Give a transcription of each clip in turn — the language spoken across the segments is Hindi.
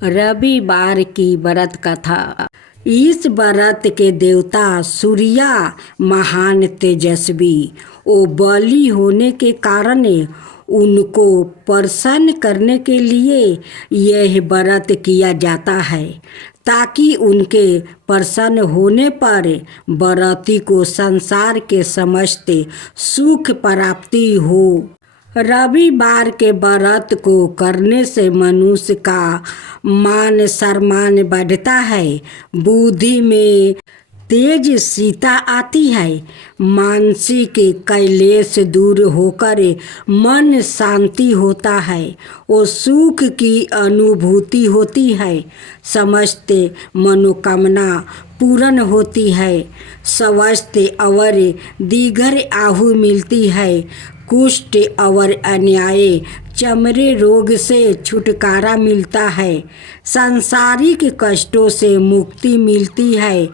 रविवार की व्रत कथा। इस व्रत के देवता सूर्या महान तेजस्वी ओ बलि होने के कारण उनको प्रसन्न करने के लिए यह व्रत किया जाता है, ताकि उनके प्रसन्न होने पर व्रती को संसार के समस्त सुख प्राप्ति हो। रविवार के व्रत को करने से मनुष्य का मान सम्मान बढ़ता है, बुद्धि में तेजस्विता आती है, मानसिक क्लेश दूर होकर मन शांति होता है और सुख की अनुभूति होती है, समस्त मनोकामना पूर्ण होती है, स्वस्थ और दीर्घ आयु मिलती है, कुष्ठ और अन्याय चमड़े रोग से छुटकारा मिलता है, सांसारिक कष्टों से मुक्ति मिलती है,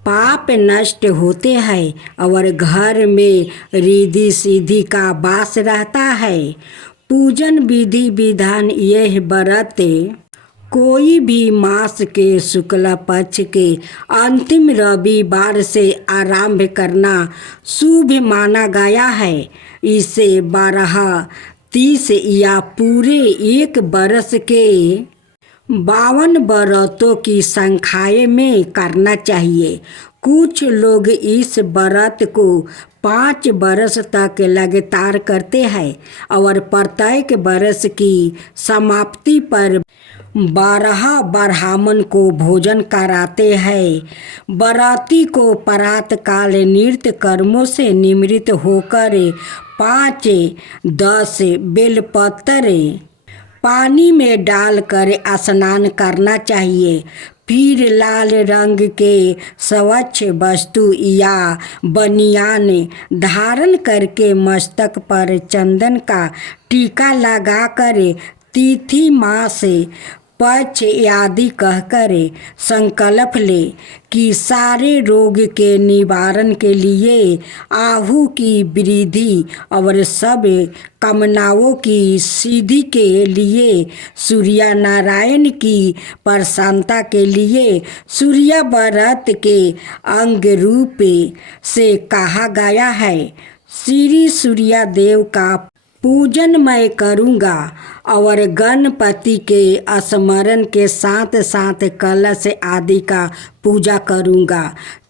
पाप नष्ट होते हैं और घर में रिद्धि सिद्धि का वास रहता है। पूजन विधि विधान। यह व्रत कोई भी मास के शुक्ल पक्ष के अंतिम रविवार से आरंभ करना शुभ माना गया है। इसे 12, 30 या पूरे एक बरस के 52 व्रतों की संख्या में करना चाहिए। कुछ लोग इस व्रत को 5 वर्ष तक लगातार करते हैं और प्रत्येक वर्ष की समाप्ति पर 12 ब्राह्मण को भोजन कराते हैं। व्रती को प्रातः काल नित्य कर्मों से निवृत्त होकर 5-10 बेलपत्र पानी में डालकर स्नान करना चाहिए। फिर लाल रंग के स्वच्छ वस्तु या बनियान धारण करके मस्तक पर चंदन का टीका लगाकर तिथि मास पक्ष आदि कहकर संकल्प ले कि सारे रोग के निवारण के लिए, आयु की वृद्धि और सब कामनाओं की सिद्धि के लिए, सूर्य नारायण की प्रसन्नता के लिए सूर्य व्रत के अंग रूप से कहा गया है। श्री सूर्य देव का पूजन मैं करूँगा और गणपति के स्मरण के साथ साथ कलश आदि का पूजा करूँगा,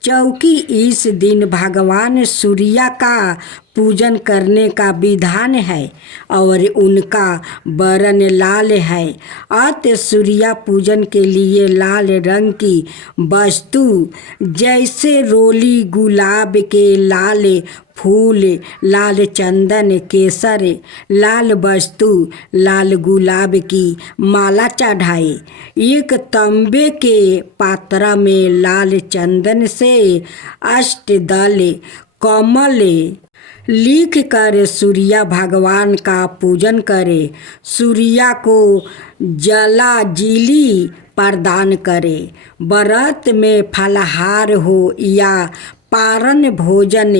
क्योंकि इस दिन भगवान सूर्य का पूजन करने का विधान है और उनका वर्ण लाल है। अतः सूर्य पूजन के लिए लाल रंग की वस्तु जैसे रोली, गुलाब के लाल फूल, लाल चंदन, केसर, लाल वस्तु, लाल गुलाब की माला चढ़ाए। एक तांबे के पात्र में लाल चंदन से अष्टदल कमल लिख कर सूर्य भगवान का पूजन करे। सूर्य को जलांजलि प्रदान करे। व्रत में फलाहार हो या पारण भोजन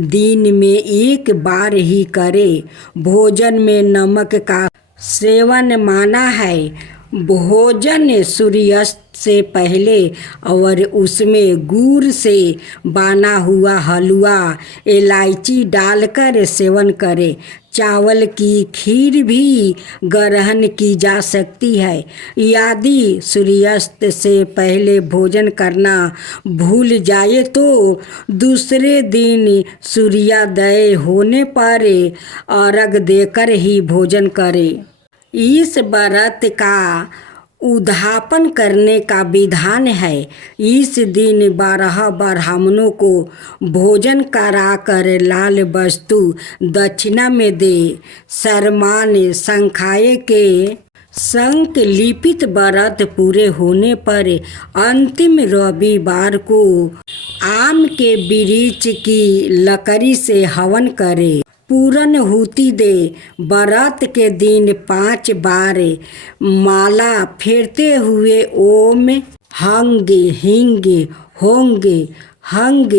दिन में एक बार ही करे। भोजन में नमक का सेवन माना है। भोजन सूर्यास्त से पहले और उसमें गुड़ से बना हुआ हलवा, इलायची डालकर सेवन करें। चावल की खीर भी ग्रहण की जा सकती है। यदि सूर्यास्त से पहले भोजन करना भूल जाए तो दूसरे दिन सूर्योदय होने पर अर्घ देकर ही भोजन करें। इस व्रत का उद्यापन करने का विधान है। इस दिन 12 ब्राह्मणों को भोजन कराकर लाल वस्तु दक्षिणा में दे। सम्मान संख्या के संकल्पित व्रत पूरे होने पर अंतिम रविवार को आम के वृक्ष की लकड़ी से हवन करे, पूर्णाहुति दे। व्रत के दिन 5 बार माला फेरते हुए ओम हंग हिंग होंग हंग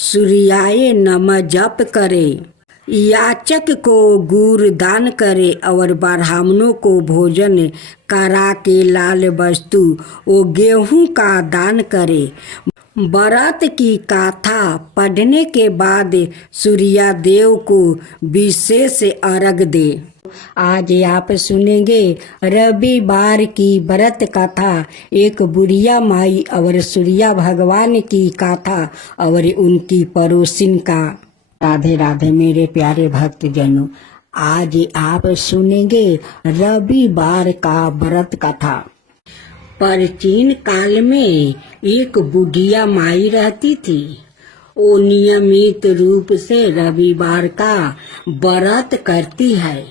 सूर्याय नमः जप करे। याचक को गुड़ दान करे और ब्राह्मणों को भोजन करा के लाल वस्तु वो गेहूं का दान करे। व्रत की गाथा पढ़ने के बाद सूर्या देव को विशेष अर्घ दे। आज आप सुनेंगे रविवार की व्रत कथा, एक बुढ़िया माई और सूर्या भगवान की कथा और उनकी पड़ोसिन का। राधे राधे मेरे प्यारे भक्तजनों, आज आप सुनेंगे रविवार का व्रत कथा। प्राचीन काल में एक बुढ़िया माई रहती थी। वो नियमित रूप से रविवार का व्रत करती है।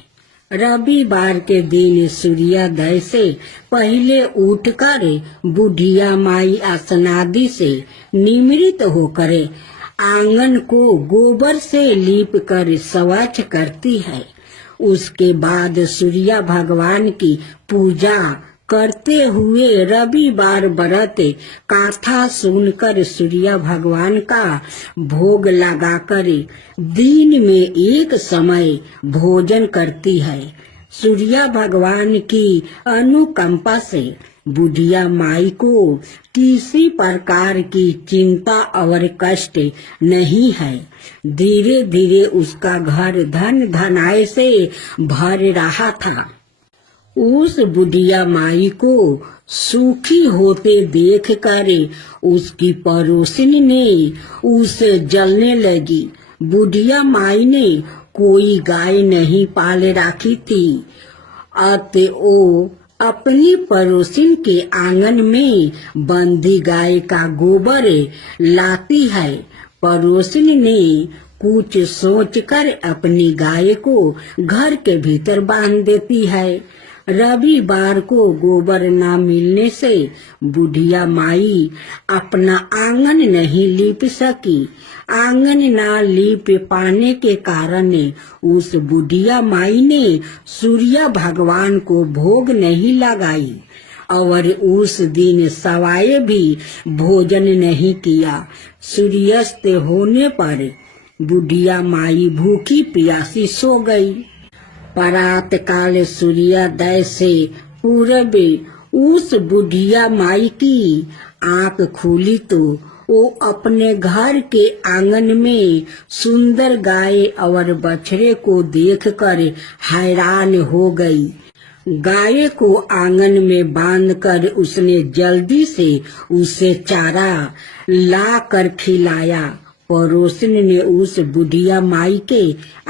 रविवार के दिन सूर्योदय से पहले उठकर बुढ़िया माई स्नादि से निमृत होकर आंगन को गोबर से लीप कर स्वच्छ करती है। उसके बाद सूर्य भगवान की पूजा करते हुए रविवार व्रत कथा सुनकर सूर्य भगवान का भोग लगाकर दिन में एक समय भोजन करती है। सूर्य भगवान की अनुकंपा से बुढ़िया माई को किसी प्रकार की चिंता और कष्ट नहीं है। धीरे धीरे उसका घर धन धनाय से भर रहा था। उस बुढ़िया माई को सुखी होते देखकर उसकी पड़ोसिन ने उसे जलने लगी। बुढ़िया माई ने कोई गाय नहीं पाल रखी थी, अतः वो अपनी पड़ोसिन के आंगन में बंधी गाय का गोबर लाती है। पड़ोसिन ने कुछ सोचकर अपनी गाय को घर के भीतर बांध देती है। रविवार को गोबर न मिलने से बुढ़िया माई अपना आंगन नहीं लीप सकी। आंगन न लीप पाने के कारण उस बुढ़िया माई ने सूर्य भगवान को भोग नहीं लगाई और उस दिन सवाए भी भोजन नहीं किया। सूर्यास्त होने पर बुढ़िया माई भूखी प्यासी सो गई। प्रात काल सूर्योदय से पूर्व उस बुढ़िया माई की आंख खुली तो वो अपने घर के आंगन में सुंदर गाय और बछड़े को देखकर हैरान हो गई। गाय को आंगन में बांधकर उसने जल्दी से उसे चारा ला कर खिलाया। पड़ोसिन ने उस बुढ़िया माई के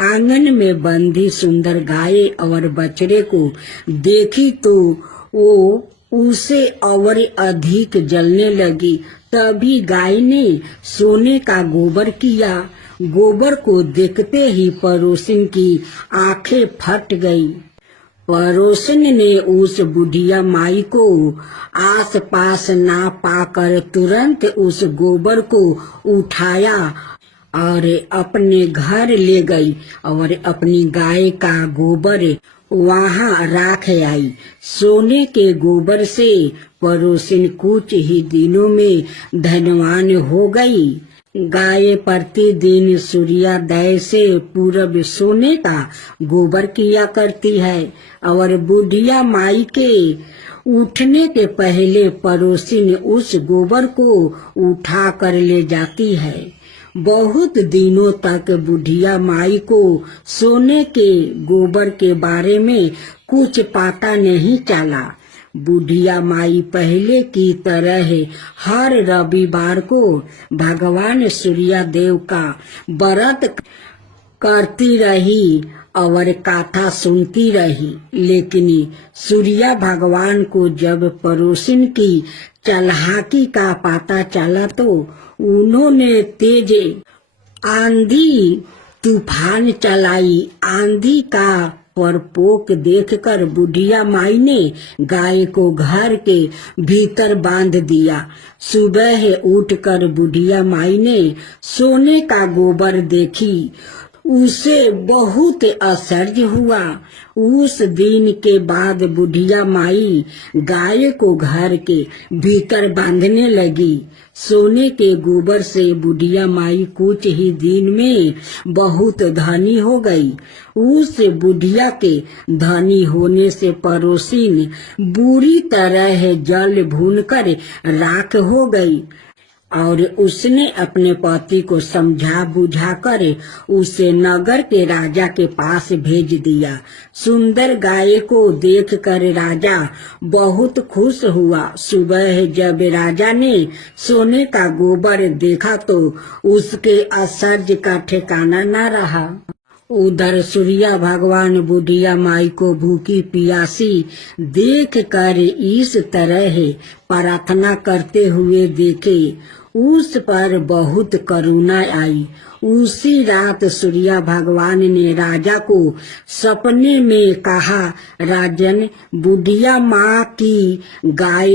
आंगन में बंधी सुंदर गाय और बछड़े को देखी तो वो उसे और अधिक जलने लगी। तभी गाय ने सोने का गोबर किया। गोबर को देखते ही पड़ोसिन की आंखें फट गई। पड़ोसिन ने उस बुढ़िया माई को आस पास ना पाकर तुरंत उस गोबर को उठाया और अपने घर ले गई और अपनी गाय का गोबर वहां राख आई। सोने के गोबर से पड़ोसिन कुछ ही दिनों में धनवान हो गई। गाय प्रतिदिन सूर्योदय से पूर्व सोने का गोबर किया करती है और बुढ़िया माई के उठने के पहले पड़ोसिन उस गोबर को उठा कर ले जाती है। बहुत दिनों तक बुढ़िया माई को सोने के गोबर के बारे में कुछ पता नहीं चला। बुढ़िया माई पहले की तरह हर रविवार को भगवान सूर्यदेव का व्रत करती रही और कथा सुनती रही। लेकिन सूर्य भगवान को जब पड़ोसिन की चालाकी का पता चला तो उन्होंने तेज आंधी तूफान चलाई। आंधी का प्रकोप देखकर बुढ़िया माई ने गाय को घर के भीतर बांध दिया। सुबह उठकर बुढ़िया माई ने सोने का गोबर देखी। उसे बहुत आश्चर्य हुआ। उस दिन के बाद बुढ़िया माई गाय को घर के भीतर बांधने लगी। सोने के गोबर से बुढ़िया माई कुछ ही दिन में बहुत धनी हो गई। उस बुढ़िया के धनी होने से पड़ोसिन बुरी तरह जल भूनकर राख हो गई और उसने अपने पति को समझा बुझा कर उसे नगर के राजा के पास भेज दिया। सुंदर गाय को देखकर राजा बहुत खुश हुआ। सुबह जब राजा ने सोने का गोबर देखा तो उसके आश्चर्य का ठिकाना न रहा। उधर सूर्या भगवान बुढ़िया माई को भूखी प्यासी देख कर इस तरह प्रार्थना करते हुए देखे, उस पर बहुत करुणा आई। उसी रात सूर्या भगवान ने राजा को सपने में कहा, राजन, बुढ़िया माँ की गाय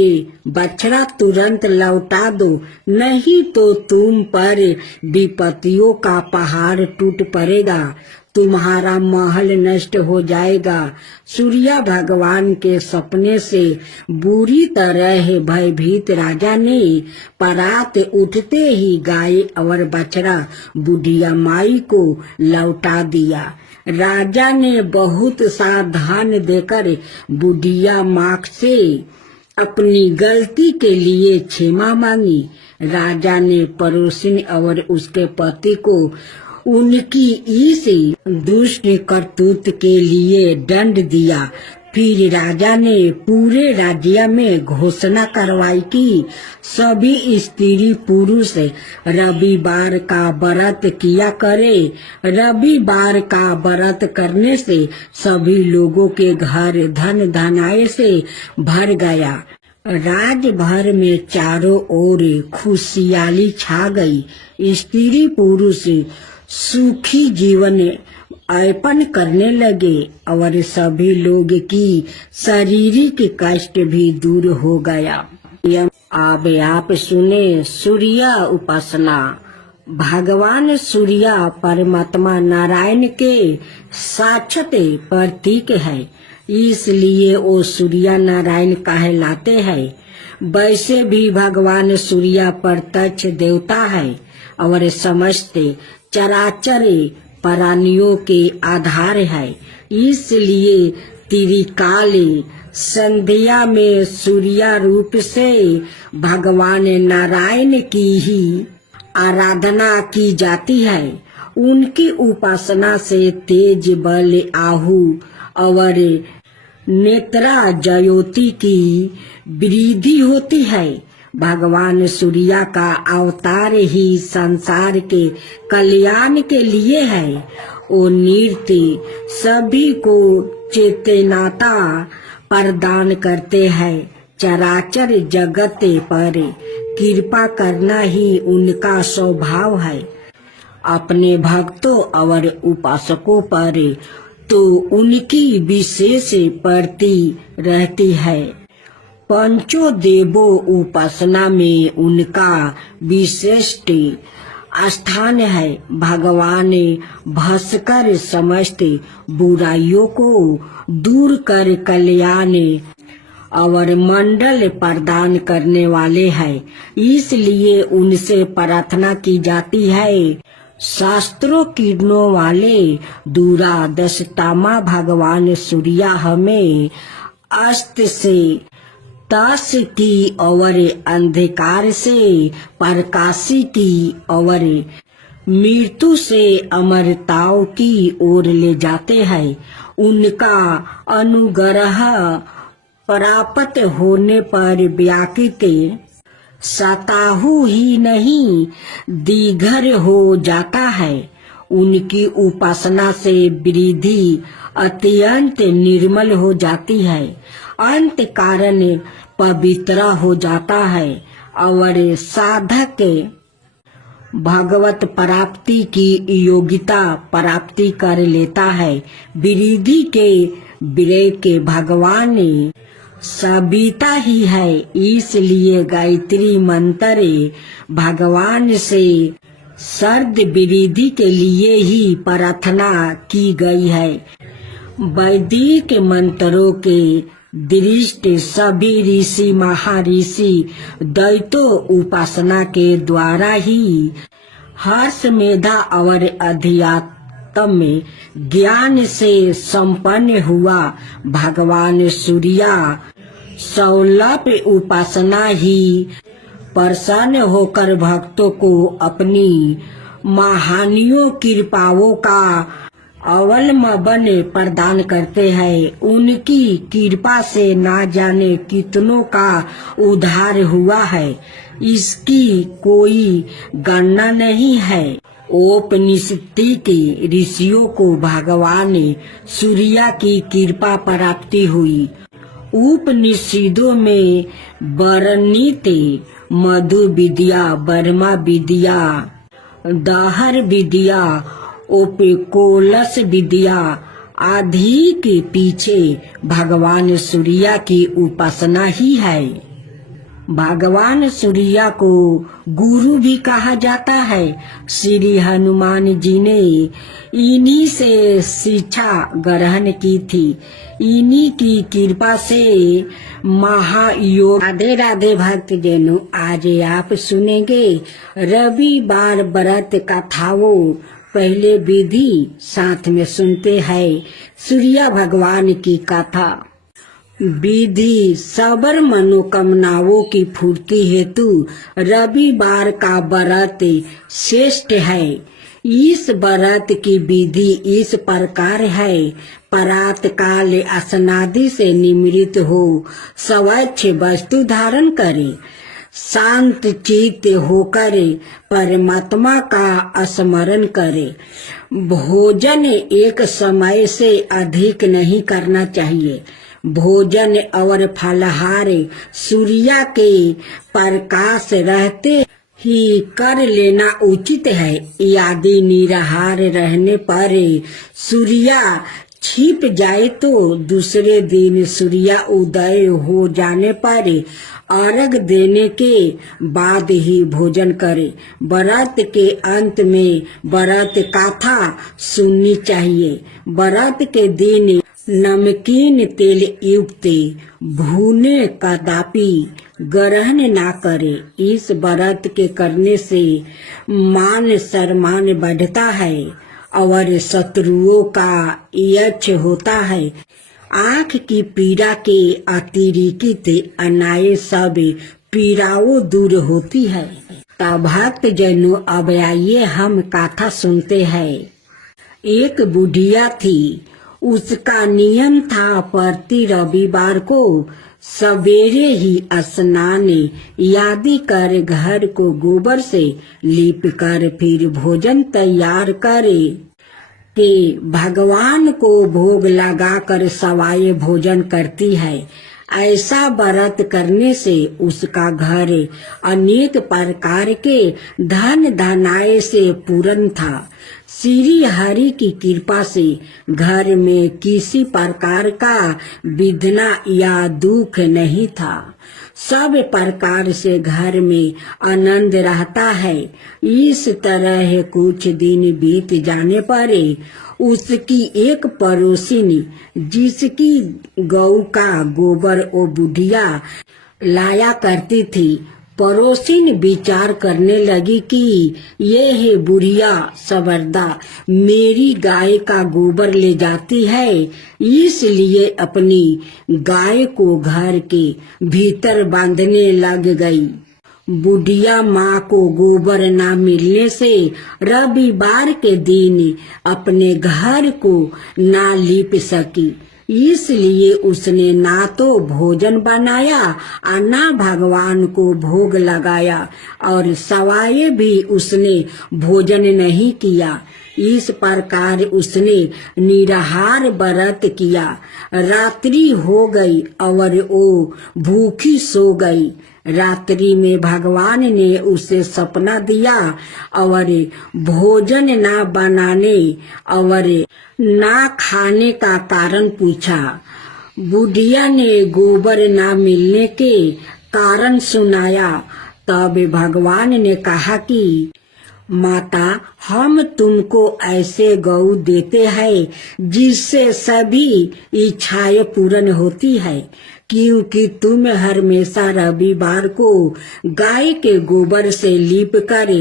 बछड़ा तुरंत लौटा दो, नहीं तो तुम पर विपत्तियों का पहाड़ टूट पड़ेगा, तुम्हारा महल नष्ट हो जाएगा। सूर्या भगवान के सपने से बुरी तरह भयभीत राजा ने परात उठते ही गाय और बछड़ा बुढ़िया माई को लौटा दिया। राजा ने बहुत सावधान देकर बुढ़िया माँ से अपनी गलती के लिए क्षमा मांगी। राजा ने पड़ोसिन और उसके पति को उनकी इस दुष्ट करतूत के लिए दंड दिया। फिर राजा ने पूरे राज्य में घोषणा करवाई कि सभी स्त्री पुरुष रविवार का व्रत किया करे। रविवार का व्रत करने से सभी लोगों के घर धन धनाय से भर गया। राज भर में चारों ओर खुशहाली छा गई। स्त्री पुरुष सुखी जीवन यापन करने लगे और सभी लोग की शारीरिक कष्ट भी दूर हो गया। अब आप सुने सूर्य उपासना। भगवान सूर्य परमात्मा नारायण के साक्षात प्रतीक है, इसलिए वो सूर्य नारायण कहलाते हैं। वैसे भी भगवान सूर्य प्रत्यक्ष देवता है और समस्त चराचर प्राणियों के आधार है। इसलिए त्रिकाल संध्या में सूर्य रूप से भगवान नारायण की ही आराधना की जाती है। उनकी उपासना से तेज बल आहु और नेत्रा ज्योति की वृद्धि होती है। भगवान सूर्य का अवतार ही संसार के कल्याण के लिए है। वो नृत्य सभी को चेतनता प्रदान करते हैं। चराचर जगत पर कृपा करना ही उनका स्वभाव है। अपने भक्तों और उपासकों पर तो उनकी विशेष प्रति रहती है। पंचों देवों उपासना में उनका विशिष्ट स्थान है। भगवान भास्कर समस्त बुराइयों को दूर कर कल्याण और मंडल प्रदान करने वाले हैं, इसलिए उनसे प्रार्थना की जाती है। शास्त्रों किरणों वाले दूरादर्शतामा भगवान सूर्य हमें अस्त से ताश की और अंधकार से प्रकाशी की और मृत्यु से अमरताओं की ओर ले जाते हैं। उनका अनुग्रह प्राप्त होने पर व्याकृत सताहु ही नहीं दीघर हो जाता है। उनकी उपासना से वृद्धि अत्यंत निर्मल हो जाती है, अंत कारण पवित्र हो जाता है और साधक भगवत प्राप्ति की योग्यता प्राप्ति कर लेता है। वृद्धि के विलय के भगवान सविता ही है, इसलिए गायत्री मंत्र भगवान से सर्द वृद्धि के लिए ही प्रार्थना की गई है। वैदिक मंत्रों के दृष्टि सभी ऋषि महर्षि दैत्यों उपासना के द्वारा ही हर्ष मेधा और अध्यात्म ज्ञान से संपन्न हुआ। भगवान सूर्या सौलभ उपासना ही प्रसन्न होकर भक्तों को अपनी महानियों कृपाओं का अवलंबन प्रदान करते हैं। उनकी कृपा से ना जाने कितनों का उद्धार हुआ है, इसकी कोई गणना नहीं है। उपनिषद के ऋषियों को भगवान सूर्य की कृपा प्राप्ति हुई। उपनिषदों में वर्णित मधु विद्या, ब्रह्मा विद्या, दाहर विद्या, ओपिकोलस विद्या आदि के पीछे भगवान सूर्य की उपासना ही है। भगवान सूर्य को गुरु भी कहा जाता है। श्री हनुमान जी ने इन्हीं से शिक्षा ग्रहण की थी। इन्हीं की कृपा से महायोग। राधे राधे भक्त जनों, आज आप सुनेंगे रविवार व्रत कथाओं। पहले विधि साथ में सुनते हैं सूर्य भगवान की कथा। विधि सबर मनोकामनाओं की पूर्ति हेतु रविवार का व्रत श्रेष्ठ है। इस व्रत की विधि इस प्रकार है। प्रात काल स्नादि से निवृत्त हो स्वच्छ वस्तु धारण करे, शांत चित्त होकर परमात्मा का स्मरण करे। भोजन एक समय से अधिक नहीं करना चाहिए। भोजन और फलहार सूर्य के प्रकाश रहते ही कर लेना उचित है। यदि निराहार रहने पर सूर्य छिप जाए तो दूसरे दिन सूर्य उदय हो जाने पर अर्घ देने के बाद ही भोजन करे। व्रत के अंत में व्रत कथा सुननी चाहिए। व्रत के दिन नमकीन तेल युक्त भुने कदापि ग्रहण ना करे। इस व्रत के करने से मान सम्मान बढ़ता है और शत्रुओं का यश होता है। आँख की पीड़ा के अतिरिक्त अन्य सब पीड़ाओं दूर होती है। तब भक्त जनों, अब आइए हम कथा सुनते हैं। एक बुढ़िया थी। उसका नियम था प्रति रविवार को सवेरे ही स्नान आदि कर घर को गोबर से लीप कर फिर भोजन तैयार करे के भगवान को भोग लगाकर सवाए भोजन करती है। ऐसा व्रत करने से उसका घर अनेक प्रकार के धन धनाय से पूर्ण था। श्री हरि की कृपा से घर में किसी प्रकार का विघ्न या दुख नहीं था। सब प्रकार से घर में आनंद रहता है। इस तरह कुछ दिन बीत जाने पर उसकी एक पड़ोसिनी, जिसकी गौ का गोबर वो बुढ़िया लाया करती थी, पड़ोसिन विचार करने लगी कि ये है बुढ़िया सबरदा मेरी गाय का गोबर ले जाती है, इसलिए अपनी गाय को घर के भीतर बांधने लग गई। बुढ़िया माँ को गोबर न मिलने से रविवार के दिन अपने घर को ना लीप सकी। इसलिए उसने ना तो भोजन बनाया और ना भगवान को भोग लगाया और सवाए भी उसने भोजन नहीं किया। इस प्रकार उसने निराहार व्रत किया। रात्रि हो गई और वो भूखी सो गई। रात्रि में भगवान ने उसे सपना दिया और भोजन ना बनाने और ना खाने का कारण पूछा। बुढ़िया ने गोबर ना मिलने के कारण सुनाया। तब भगवान ने कहा कि माता, हम तुमको ऐसे गौ देते हैं जिससे सभी इच्छाएं पूर्ण होती है, क्योंकि तुम हमेशा रविवार को गाय के गोबर से लीप कर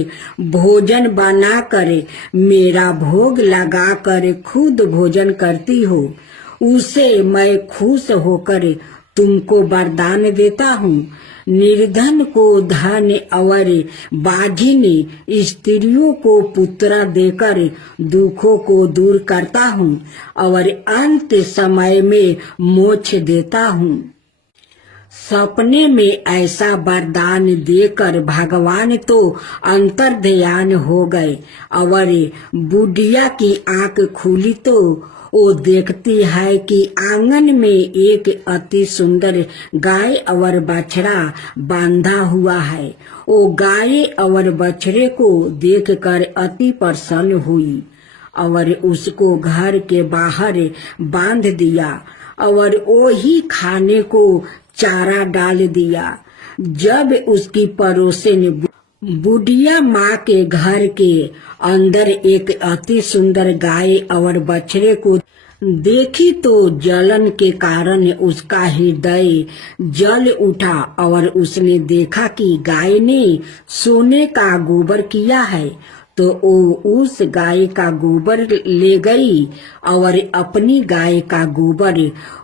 भोजन बनाकर मेरा भोग लगाकर खुद भोजन करती हो। उसे मैं खुश होकर तुमको वरदान देता हूँ। निर्धन को धन और बाझिन स्त्रियों को पुत्र देकर दुखों को दूर करता हूँ और अंत समय में मोक्ष देता हूँ। सपने में ऐसा वरदान देकर भगवान तो अंतर्ध्यान हो गए और बुढ़िया की आंख खुली तो वो देखती है कि आंगन में एक अति सुंदर गाय और बछड़ा बांधा हुआ है। वो गाय और बछड़े को देखकर अति प्रसन्न हुई और उसको घर के बाहर बांध दिया और वही खाने को चारा डाल दिया। जब उसकी पड़ोसिन बुढ़िया माँ के घर के अंदर एक अति सुंदर गाय और बछड़े को देखी तो जलन के कारण उसका हृदय जल उठा और उसने देखा कि गाय ने सोने का गोबर किया है, तो वो उस गाय का गोबर ले गई और अपनी गाय का गोबर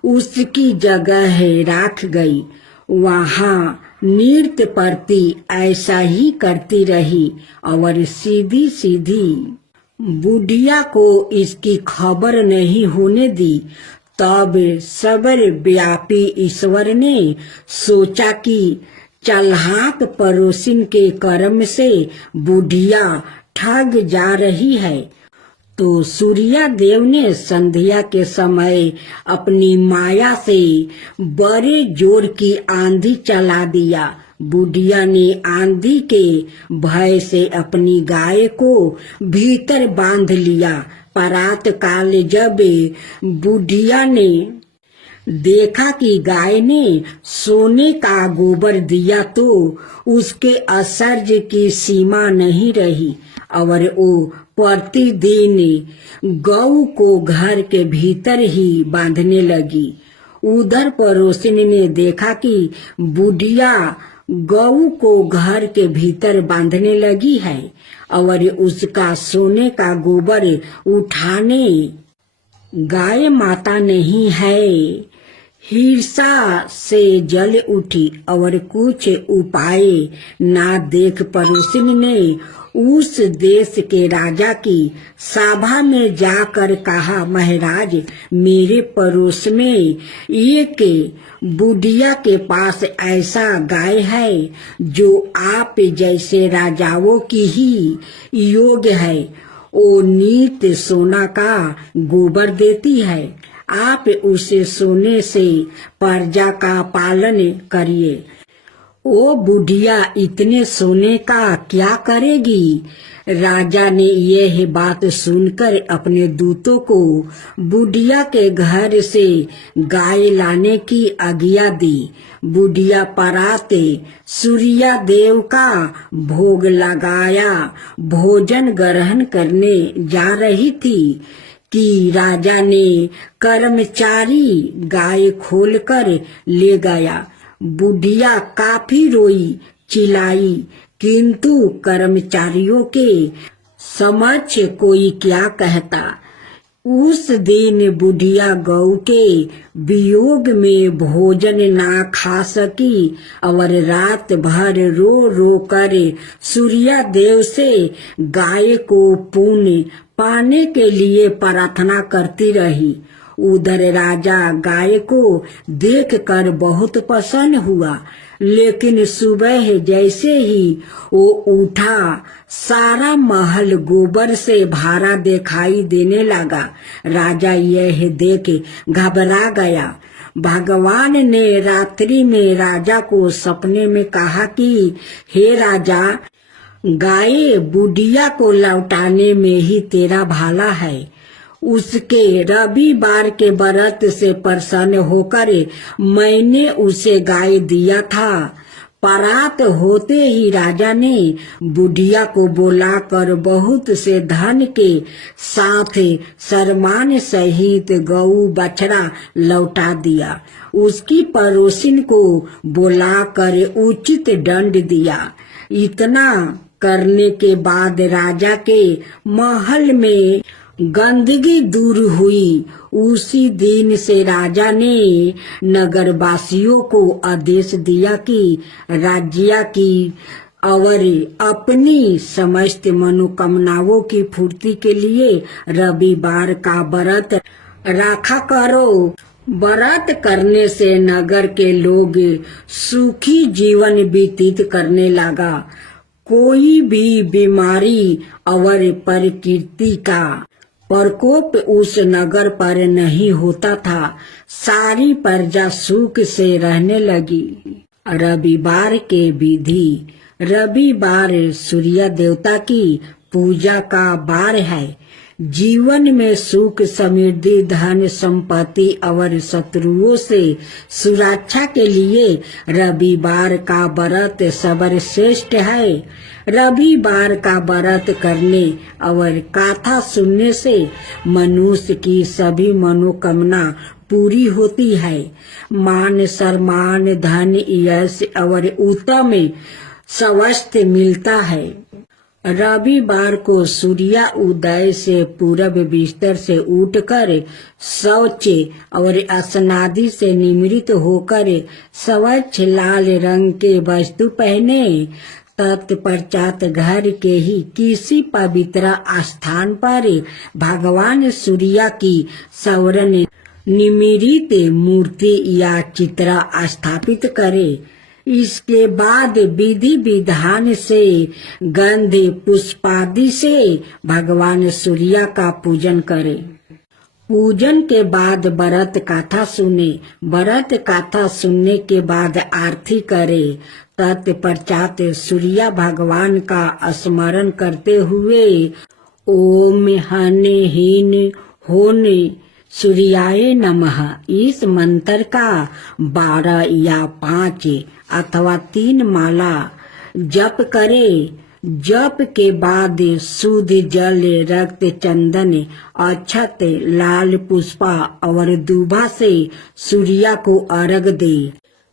उसकी जगह रख गई। वहाँ नृत्य प्रति ऐसा ही करती रही और सीधी सीधी बुढ़िया को इसकी खबर नहीं होने दी। तब सबर व्यापी ईश्वर ने सोचा कि चालाक पड़ोसिन के कर्म से बुढ़िया ठग जा रही है, तो सूर्या देव ने संध्या के समय अपनी माया से बड़े जोर की आंधी चला दिया। बुढ़िया ने आंधी के भय से अपनी गाय को भीतर बांध लिया। परात काल जब बुढ़िया ने देखा कि गाय ने सोने का गोबर दिया तो उसके आश्चर्य की सीमा नहीं रही और वो प्रतिदिन गौ को घर के भीतर ही बांधने लगी। उधर पड़ोसिन ने देखा कि बुढ़िया गौ को घर के भीतर बांधने लगी है और उसका सोने का गोबर उठाने गाय माता नहीं है। ईर्ष्या से जल उठी और कुछ उपाय ना देख पड़ोसिन ने उस देश के राजा की सभा में जाकर कहा, महाराज, मेरे पड़ोस में एक बुढ़िया के पास ऐसा गाय है जो आप जैसे राजाओं की ही योग्य है। वो नित्य सोना का गोबर देती है। आप उसे सोने से प्रजा का पालन करिए। वो बुढ़िया इतने सोने का क्या करेगी? राजा ने यह बात सुनकर अपने दूतों को बुढ़िया के घर से गाय लाने की आज्ञा दी। बुढ़िया पराते सूर्या देव का भोग लगाया भोजन ग्रहण करने जा रही थी कि राजा ने कर्मचारी गाय खोलकर ले गया। बुढ़िया काफी रोई चिल्लाई, किंतु कर्मचारियों के समक्ष कोई क्या कहता। उस दिन बुढ़िया गौ के वियोग में भोजन ना खा सकी और रात भर रो रो कर सूर्या देव से गाय को पुण्य पाने के लिए प्रार्थना करती रही। उधर राजा गाय को देखकर बहुत प्रसन्न हुआ, लेकिन सुबह जैसे ही वो उठा सारा महल गोबर से भरा दिखाई देने लगा। राजा यह देख घबरा गया। भगवान ने रात्रि में राजा को सपने में कहा कि हे राजा, गाय बुढ़िया को लौटाने में ही तेरा भला है। उसके रविवार के व्रत से प्रसन्न होकर मैंने उसे गाय दिया था, परात होते ही राजा ने बुढ़िया को बुलाकर बहुत से धन के साथ सम्मान सहित गऊ बछड़ा लौटा दिया। उसकी पड़ोसिन को बुलाकर उचित दंड दिया। इतना करने के बाद राजा के महल में गंदगी दूर हुई। उसी दिन से राजा ने नगरवासियों को आदेश दिया कि राज्य की और अपनी समस्त मनोकामनाओं की पूर्ति के लिए रविवार का व्रत रखा करो। व्रत करने से नगर के लोग सुखी जीवन व्यतीत करने लगा। कोई भी बीमारी और प्रकृति का प्रकोप उस नगर पर नहीं होता था। सारी प्रजा सुख से रहने लगी। रविवार के विधि। रविवार सूर्य देवता की पूजा का वार है। जीवन में सुख समृद्धि धन संपत्ति और शत्रुओं से सुरक्षा के लिए रविवार का व्रत सर्वश्रेष्ठ है। रविवार का व्रत करने और कथा सुनने से मनुष्य की सभी मनोकामना पूरी होती है। मान सम्मान धन यश और उत्तम स्वास्थ्य मिलता है। रविवार को सूर्य उदय से पूर्व बिस्तर से उठकर शौच और स्नादि से निवृत्त होकर स्वच्छ लाल रंग के वस्त्र पहने। तत्पश्चात घर के ही किसी पवित्र स्थान पर भगवान सूर्य की स्वर्ण निमिरित मूर्ति या चित्र स्थापित करे। इसके बाद विधि विधान से गंध पुष्पादि से भगवान सूर्य का पूजन करे। पूजन के बाद व्रत कथा सुने। व्रत कथा सुनने के बाद आरती करे। तत्पश्चात सूर्य भगवान का स्मरण करते हुए ओम हने हीन होने सूर्याय नमः इस मंत्र का 12 या 5 अथवा 3 माला जप करे। जप के बाद शुद्ध जल रक्त चंदन अक्षत लाल पुष्पा और दूबा से सूर्य को अर्घ दे।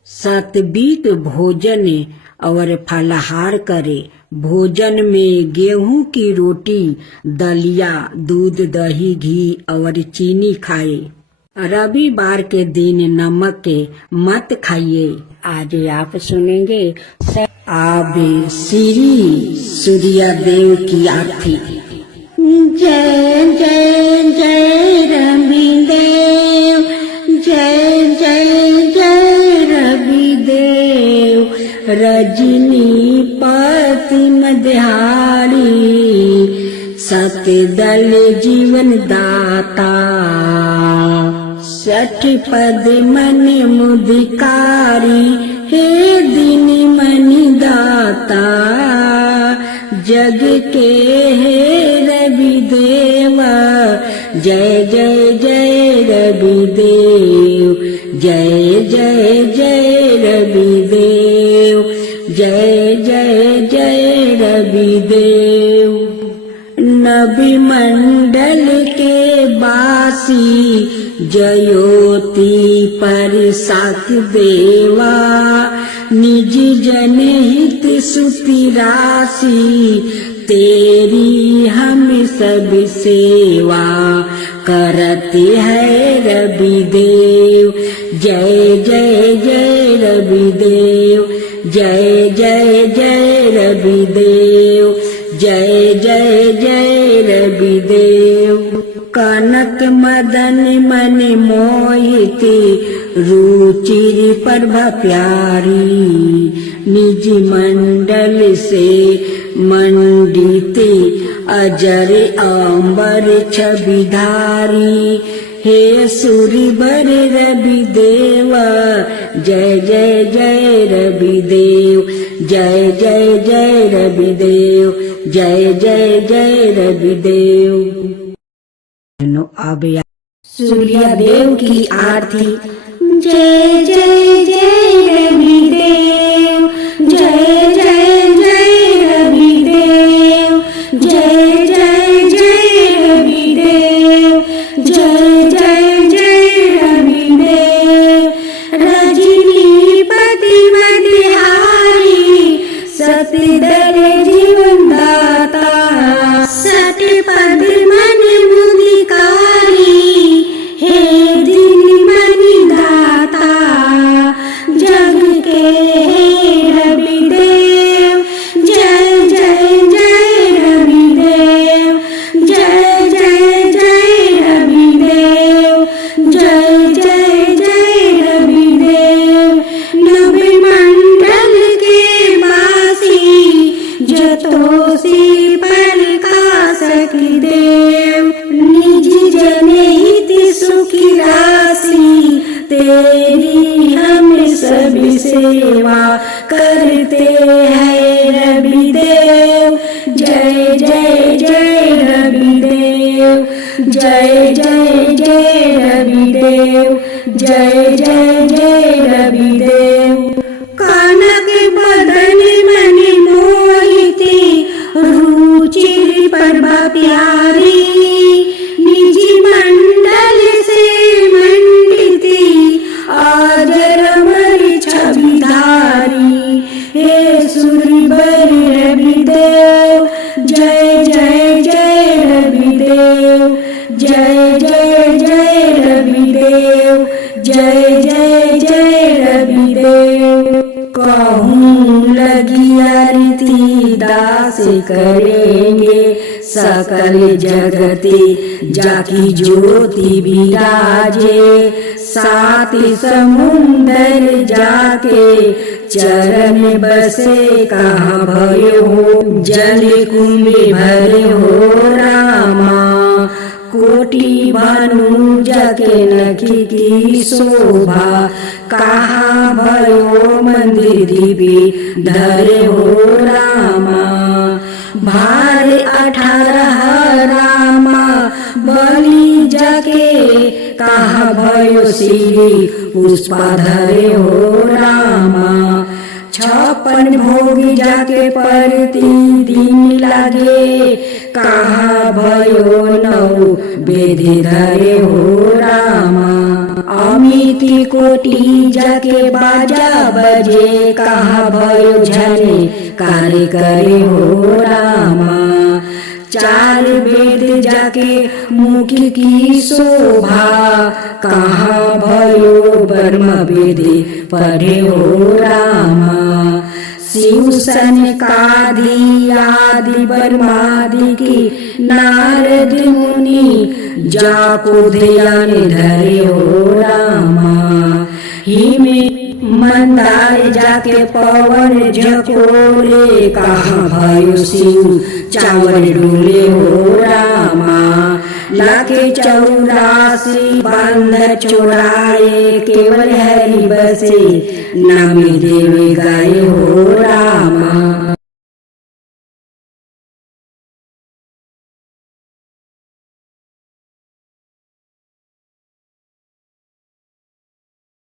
सात्विक भोजन और फलाहार करे। भोजन में गेहूं की रोटी दलिया दूध दही घी और चीनी खाए। रविवार के दिन नमक मत खाइए। आज आप सुनेंगे अब श्री सूर्य देव की आरती। जय जय जय रविदेव जय जय जय रविदेव रजनी पति मध्यारी सतदल जीवन दाता सठ पद मन मुदिकारी हे दीन मनि दाता जग के हे रवि देवा जय जय जय रवि देव जय जय जय रवि देव जय जय जय रवि देव। नबी मंडल के बासी जयोति पर साथ देवा निज जन हित सुति राशि तेरी हम सब सेवा करते है रवि देव जय जय जय रवि देव जय जय जय रवि देव जय जय जय रवि देव। कनक मदन मन मोहिते रुचिर प्रभा प्यारी निज मंडल से मंडिते अजर अंबर छविधारी हे सूर्य बर रवि देवा जय जय जय रवि देव जय जय जय रवि देव जय जय जय रवि देव। अब सूर्य देव की आरती। जय जय जय रवि देव तेरी हम सब सेवा करते हैं रविदेव। जय जय जय रविदेव, जय जय जय रविदेव, जय जय जय रविदेव। कनक बदन मन मोहिती, रुचिर प्रभा प्यारी, निज मंडल से मंडिती, आजर अमर छवि धारी। हे सुरवर रविदेव, जय जय जय रविदेव, जय जय जय रविदेव, जय जय जय रविदेव। कहूँ लगी आरती दास करेंगे, सकल जगते जाकी ज्योति विराजे। सात समुंदर जाके चरण बसे, कहाँ भयो जल कुंभ भरे हो रामा। कोटि भानु जाके नखी की शोभा, कहाँ भयो मंदिर दीपी धरे हो रामा। भार 18 रामा बलि जाके, कहाँ भयो श्री पुष्पा धरे हो रामा। 56 भोग जाके प्रतिदिन लागे, कहाँ भयो 9 वेद धरे हो रामा। अमिति कोटि जाके बाजा बजे, कहाँ भयो झने कार्य करे हो रामा। 4 वेद जाके मुख की शोभा, कहाँ भयो ब्रह्म वेद पढ़े हो रामा। शिव सनकादि आदि ब्रह्मादि की नारद मुनि, जाको ध्यान धरे हो रामा। हिम मंदार जाके पवन झकोरे, कहाँ भयो शिव चावल डोले हो रामा। लाके 84 बांध चोराए, केवल हरि बसे नामी देव गाए हो रामा।